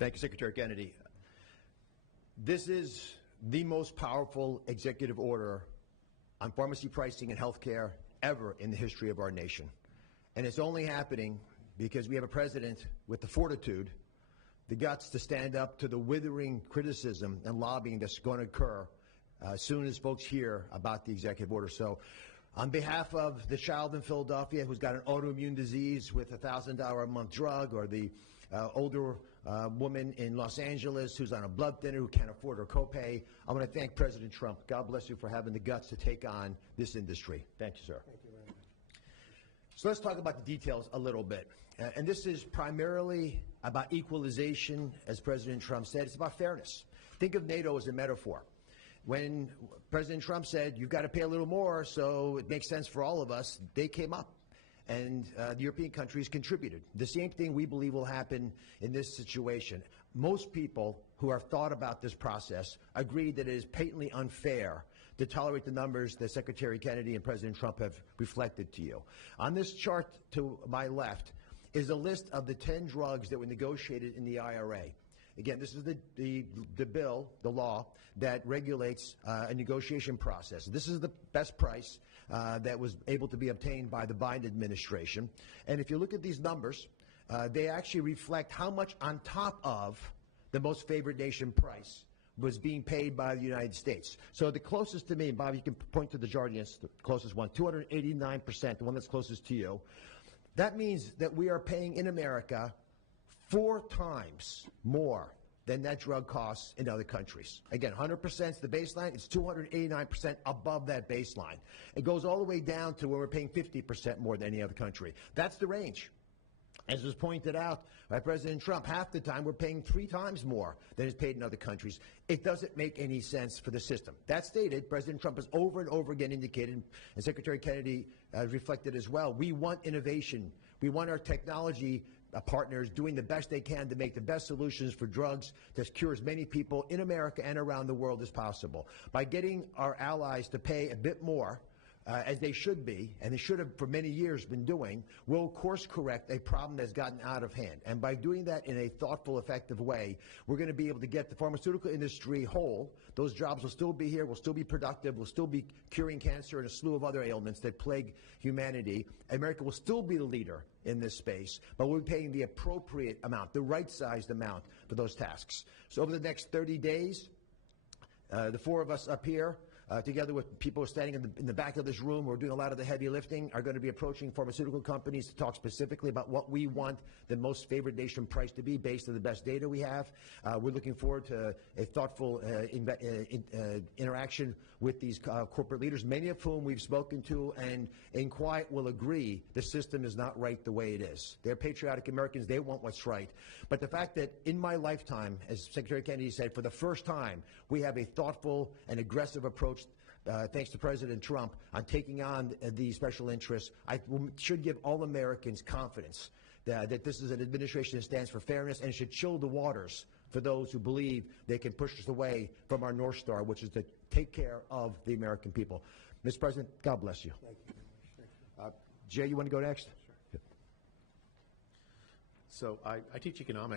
Thank you, Secretary Kennedy. This is the most powerful executive order on pharmacy pricing and health care ever in the history of our nation. And it's only happening because we have a president with the fortitude, the guts to stand up to the withering criticism and lobbying that's going to occur as soon as folks hear about the executive order. So on behalf of the child in Philadelphia who's got an autoimmune disease with a $1,000 a month drug, or the older woman in Los Angeles who's on a blood thinner who can't afford her copay, I want to thank President Trump. God bless you for having the guts to take on this industry. Thank you, sir. Thank you very much. So let's talk about the details a little bit. And this is primarily about equalization, as President Trump said. It's about fairness. Think of NATO as a metaphor. When President Trump said, you've got to pay a little more so it makes sense for all of us, they came up. And the European countries contributed. The same thing we believe will happen in this situation. Most people who have thought about this process agree that it is patently unfair to tolerate the numbers that Secretary Kennedy and President Trump have reflected to you. On this chart to my left is a list of the 10 drugs that were negotiated in the IRA. Again, this is the bill, the law, that regulates a negotiation process. This is the best price that was able to be obtained by the Biden administration. And if you look at these numbers, they actually reflect how much on top of the most favored nation price was being paid by the United States. So the closest to me, Bob, you can point to the Jardiance, the closest one, 289%, the one that's closest to you. That means that we are paying in America 4 times more than that drug costs in other countries. Again, 100% is the baseline. It's 289% above that baseline. It goes all the way down to where we're paying 50% more than any other country. That's the range. As was pointed out by President Trump, half the time we're paying 3 times more than is paid in other countries. It doesn't make any sense for the system. That stated, President Trump has over and over again indicated, and Secretary Kennedy reflected as well, we want innovation. We want our technology partners doing the best they can to make the best solutions for drugs that cure as many people in America and around the world as possible. By getting our allies to pay a bit more, as they should be, and they should have for many years been doing, will course correct a problem that's gotten out of hand. And by doing that in a thoughtful, effective way, we're going to be able to get the pharmaceutical industry whole. Those jobs will still be here, will still be productive, will still be curing cancer and a slew of other ailments that plague humanity. America will still be the leader in this space, but we're paying the appropriate amount, the right-sized amount for those tasks. So over the next 30 days, the 4 of us up here, together with people standing in the back of this room who are doing a lot of the heavy lifting, are going to be approaching pharmaceutical companies to talk specifically about what we want the most favored nation price to be based on the best data we have. We're looking forward to a thoughtful interaction with these corporate leaders, many of whom we've spoken to and in quiet will agree the system is not right the way it is. They're patriotic Americans. They want what's right. But the fact that in my lifetime, as Secretary Kennedy said, for the first time, we have a thoughtful and aggressive approach thanks to President Trump on taking on the special interests, should give all Americans confidence that this is an administration that stands for fairness, and it should chill the waters for those who believe they can push us away from our North Star, which is to take care of the American people. Mr. President, God bless you. Thank you very much. Thank you. Jay, you want to go next? Sure. So I teach economics.